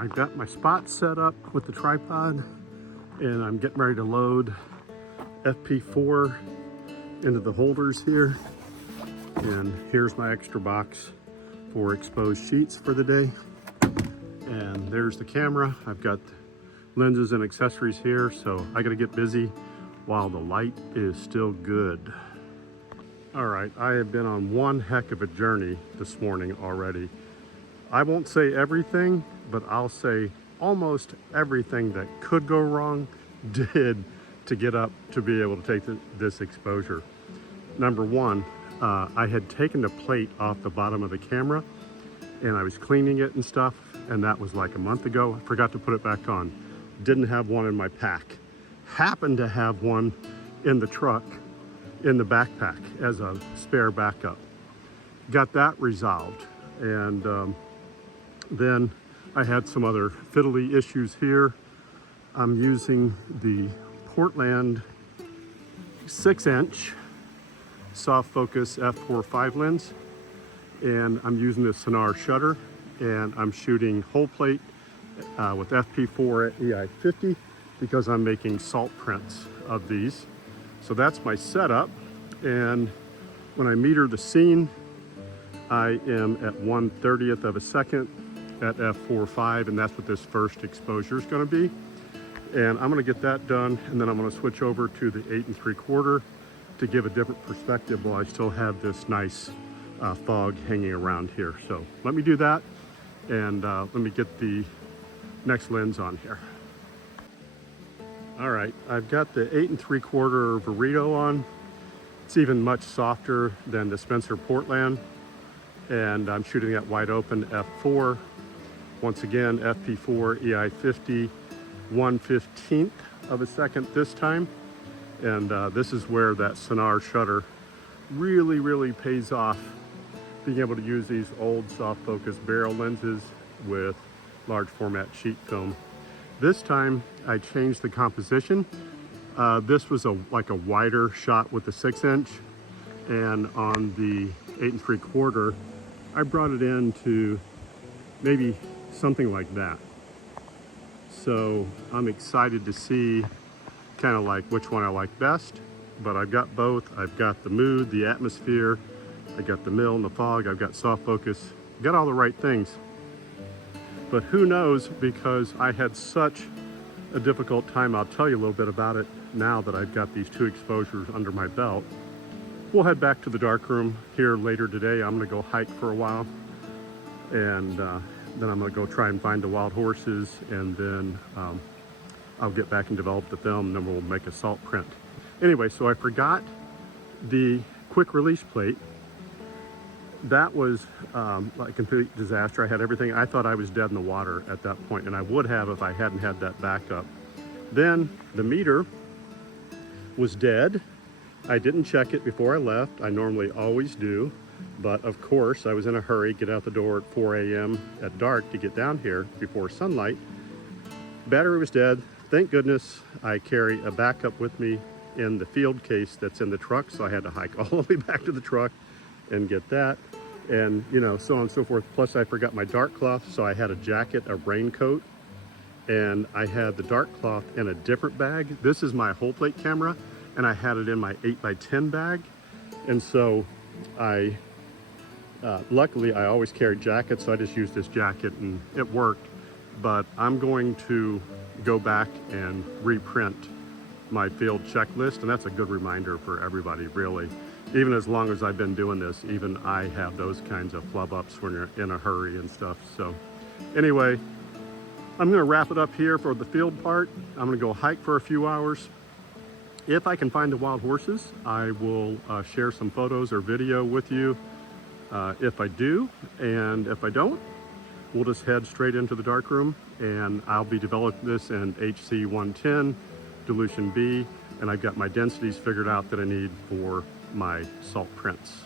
I've got my spot set up with the tripod and I'm getting ready to load FP4 into the holders here. And here's my extra box for exposed sheets for the day. And there's the camera. I've got lenses and accessories here, so I gotta get busy while the light is still good. All right, I have been on one heck of a journey this morning already. I won't say everything, but I'll say almost everything that could go wrong did to get up to be able to take this exposure. Number one, I had taken the plate off the bottom of the camera and I was cleaning it and stuff, and that was like a month ago. I forgot to put it back on. Didn't have one in my pack. Happened to have one in the truck in the backpack as a spare backup. Got that resolved, and then I had some other fiddly issues here. I'm using the Portland 6-inch soft focus f4.5 lens, and I'm using the Sonar shutter, and I'm shooting whole plate with FP4 at EI50 because I'm making salt prints of these. So that's my setup, and when I meter the scene, I am at 1/30th of a second at f4.5, and that's what this first exposure is going to be. And I'm going to get that done, and then I'm going to switch over to the 8 3/4 to give a different perspective while I still have this nice fog hanging around here. So let me do that, and let me get the next lens on here. All right, I've got the 8 3/4 Verito on. It's even much softer than the Spencer Portland, and I'm shooting at wide open f4. Once again, FP4 EI50, 1/15th of a second this time. And this is where that Sonar shutter really pays off, being able to use these old soft focus barrel lenses with large format sheet film. This time I changed the composition. This was like a wider shot with the 6-inch, and on the 8 3/4 I brought it into maybe something like that. So I'm excited to see kind of like which one I like best, but I've got both. I've got the mood, the atmosphere, I got the mill and the fog, I've got soft focus, got all the right things. But who knows, because I had such a difficult time. I'll tell you a little bit about it now that I've got these 2 exposures under my belt. We'll head back to the darkroom here later today. I'm gonna go hike for a while, and then I'm gonna go try and find the wild horses, and then I'll get back and develop the film, and then we'll make a salt print. Anyway, so I forgot the quick release plate. That was like a complete disaster. I had everything. I thought I was dead in the water at that point, and I would have if I hadn't had that backup. Then the meter was dead, I didn't check it before I left. I normally always do, but of course I was in a hurry, get out the door at 4 a.m. at dark to get down here before sunlight. Battery was dead. Thank goodness I carry a backup with me in the field case that's in the truck, so I had to hike all the way back to the truck and get that, and you know, so on and so forth. Plus I forgot my dark cloth, so I had a jacket, a raincoat, and I had the dark cloth in a different bag. This is my whole plate camera, and I had it in my 8x10 bag. And so I luckily I always carry jackets, so I just used this jacket and it worked. But I'm going to go back and reprint my field checklist, and that's a good reminder for everybody, really. Even as long as I've been doing this, even I have those kinds of flub ups when you're in a hurry and stuff. So anyway, I'm gonna wrap it up here for the field part. I'm gonna go hike for a few hours. If I can find the wild horses, I will share some photos or video with you if I do. And if I don't, we'll just head straight into the darkroom, and I'll be developing this in HC 110, dilution B, and I've got my densities figured out that I need for my salt prints.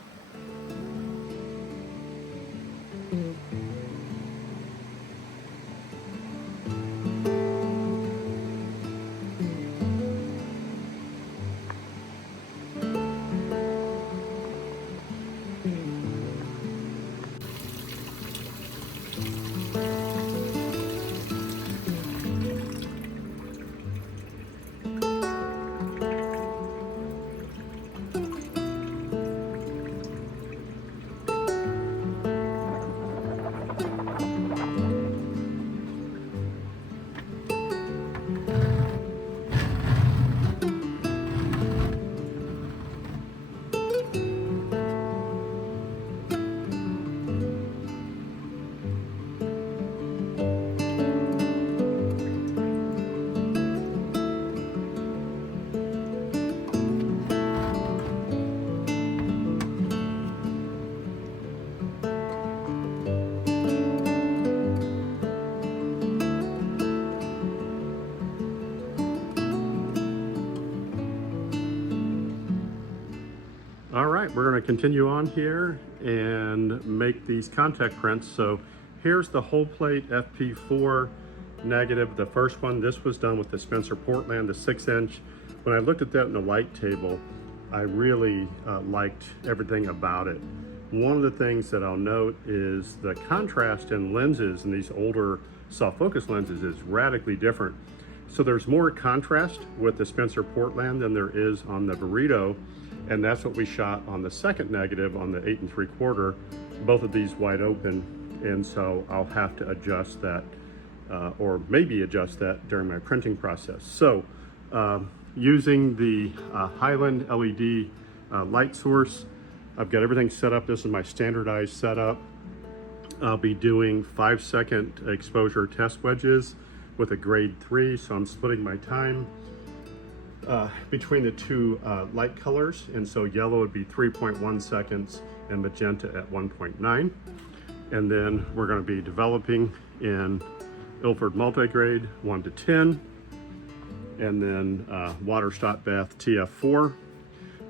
All right, we're going to continue on here and make these contact prints. So here's the whole plate FP4 negative, the first one. This was done with the Spencer Portland, the 6-inch. When I looked at that in the light table, I really liked everything about it. One of the things that I'll note is the contrast in lenses, and these older soft focus lenses is radically different. So there's more contrast with the Spencer Portland than there is on the Burrito. And that's what we shot on the second negative on the 8 3/4, both of these wide open. And so I'll have to adjust that or maybe adjust that during my printing process. So using the Highland LED light source, I've got everything set up. This is my standardized setup. I'll be doing 5-second exposure test wedges with a grade 3. So I'm splitting my time between the two light colors, and so yellow would be 3.1 seconds and magenta at 1.9. And then we're going to be developing in Ilford multigrade 1 to 10, and then water stop bath TF4.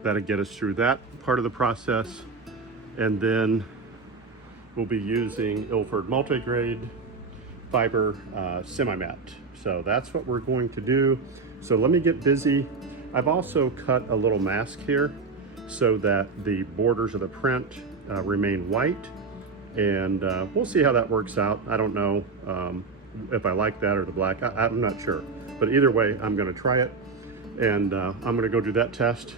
That'll get us through that part of the process. And then we'll be using Ilford multigrade fiber semi-matte. So that's what we're going to do. So let me get busy. I've also cut a little mask here so that the borders of the print remain white, and we'll see how that works out. I don't know if I like that or the black. I'm not sure, but either way, I'm gonna try it, and I'm gonna go do that test,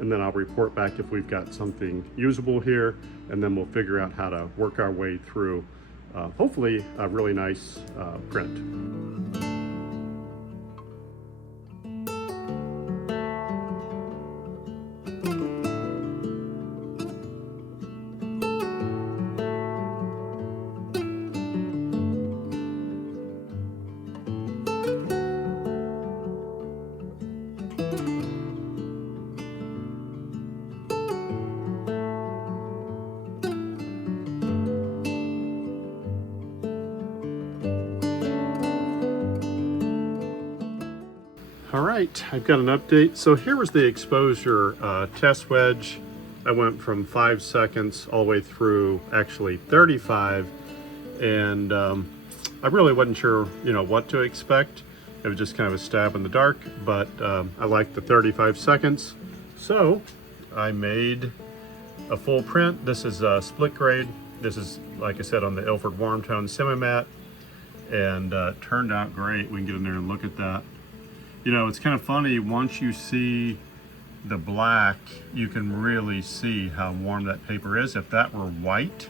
and then I'll report back if we've got something usable here, and then we'll figure out how to work our way through hopefully a really nice print. All right, I've got an update. So here was the exposure test wedge. I went from 5 seconds all the way through actually 35, and I really wasn't sure, what to expect. It was just kind of a stab in the dark, but I liked the 35 seconds. So I made a full print. This is a split grade. This is, like I said, on the Ilford Warm Tone semi-matte, and it turned out great. We can get in there and look at that. It's kind of funny, once you see the black, you can really see how warm that paper is. If that were white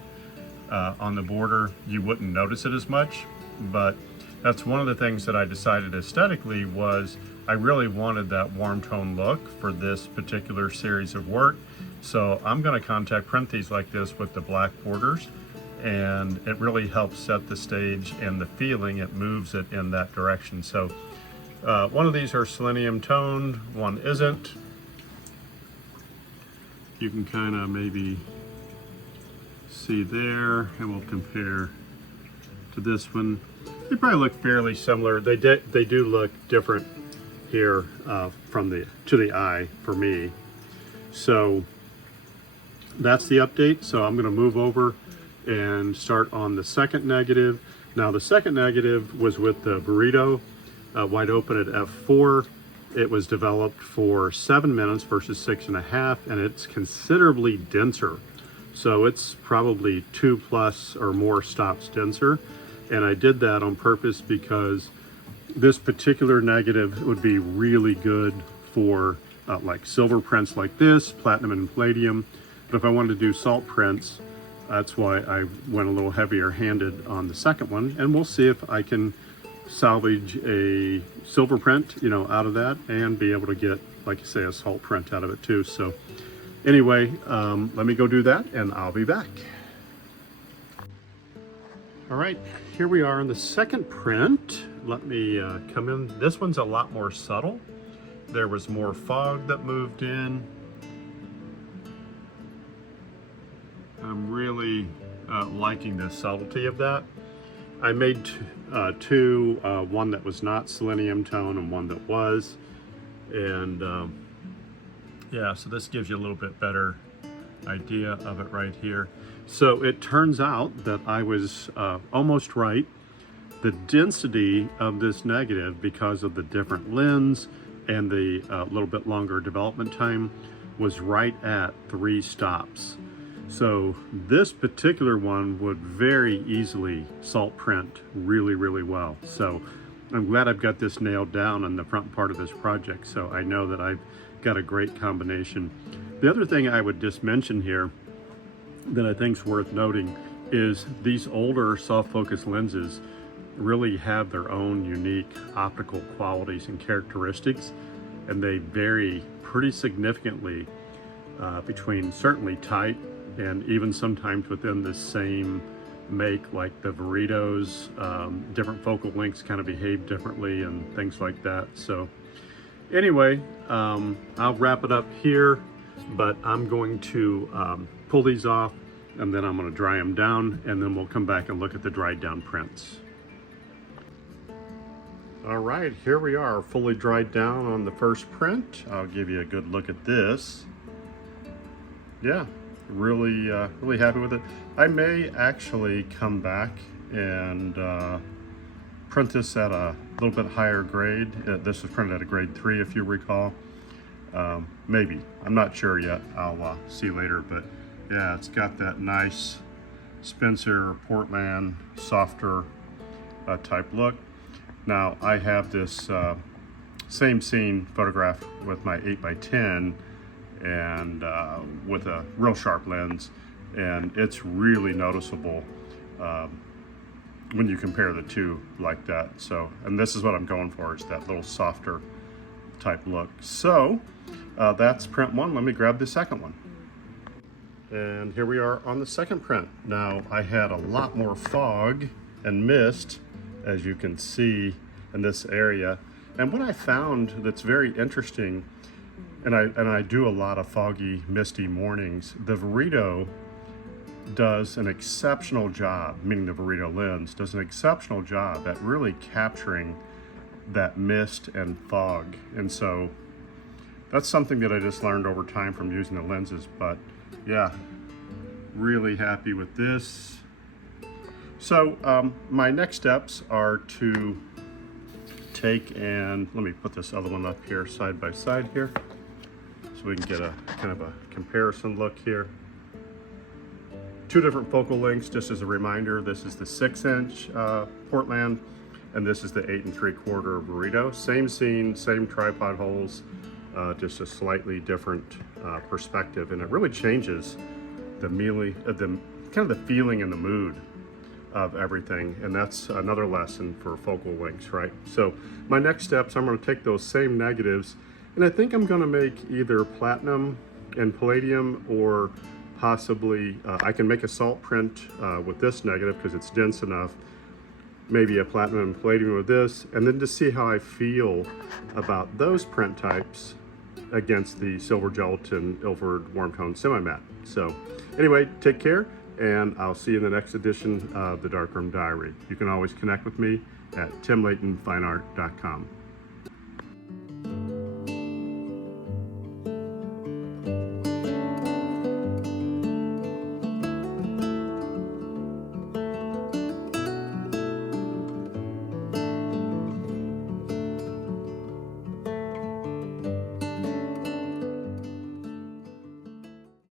on the border, you wouldn't notice it as much, but that's one of the things that I decided aesthetically was I really wanted that warm tone look for this particular series of work. So I'm going to contact print these like this with the black borders, and it really helps set the stage and the feeling. It moves it in that direction. So one of these are selenium toned, one isn't. You can kind of maybe see there, and we'll compare to this one. They probably look fairly similar. They do look different here to the eye for me. So that's the update. So I'm going to move over and start on the second negative. Now the second negative was with the burrito wide open at f4. It was developed for 7 minutes versus 6.5, and it's considerably denser. So it's probably 2+ or more stops denser. And I did that on purpose because this particular negative would be really good for like silver prints like this, platinum and palladium. But if I wanted to do salt prints, that's why I went a little heavier handed on the second one. And we'll see if I can salvage a silver print, out of that, and be able to get, like you say, a salt print out of it too. So anyway, let me go do that and I'll be back. All right, here we are in the second print. Let me come in. This one's a lot more subtle. There was more fog that moved in. I'm really liking the subtlety of that. I made two, one that was not selenium tone and one that was. And yeah, so this gives you a little bit better idea of it right here. So it turns out that I was almost right. The density of this negative, because of the different lens and the little bit longer development time, was right at 3 stops. So this particular one would very easily salt print really, really well. So I'm glad I've got this nailed down on the front part of this project. So I know that I've got a great combination. The other thing I would just mention here that I think is worth noting is these older soft focus lenses really have their own unique optical qualities and characteristics, and they vary pretty significantly between certainly type and even sometimes within the same make, like the burritos. Different focal lengths kind of behave differently and things like that. So anyway, I'll wrap it up here, but I'm going to pull these off, and then I'm going to dry them down, and then we'll come back and look at the dried down prints. All right, here we are, fully dried down on the first print. I'll give you a good look at this. Yeah, really happy with it. I may actually come back and print this at a little bit higher grade. This was printed at a grade 3, if you recall. Maybe, I'm not sure yet. I'll see later, but yeah, it's got that nice Spencer Portland softer type look. Now I have this same scene photographed with my 8x10 and with a real sharp lens, and it's really noticeable when you compare the two like that. So, and this is what I'm going for, is that little softer type look. So that's print 1. Let me grab the second one. And here we are on the second print. Now I had a lot more fog and mist, as you can see in this area. And what I found that's very interesting, and I do a lot of foggy, misty mornings, the Burrito does an exceptional job, meaning the Burrito lens does an exceptional job at really capturing that mist and fog. And so that's something that I just learned over time from using the lenses. But yeah, really happy with this. So my next steps are to take and, let me put this other one up here side by side here so we can get a kind of a comparison look here. Two different focal lengths, just as a reminder. This is the 6-inch Portland, and this is the 8 3/4 burrito. Same scene, same tripod holes, just a slightly different perspective, and it really changes the kind of the feeling and the mood of everything. And that's another lesson for focal lengths, right? So my next steps, I'm going to take those same negatives, and I think I'm going to make either platinum and palladium, or possibly I can make a salt print with this negative because it's dense enough. Maybe a platinum and palladium with this, and then to see how I feel about those print types against the silver gelatin Ilford warm tone semi-matte. So anyway, take care, and I'll see you in the next edition of the Darkroom Diary. You can always connect with me at timlaytonfineart.com.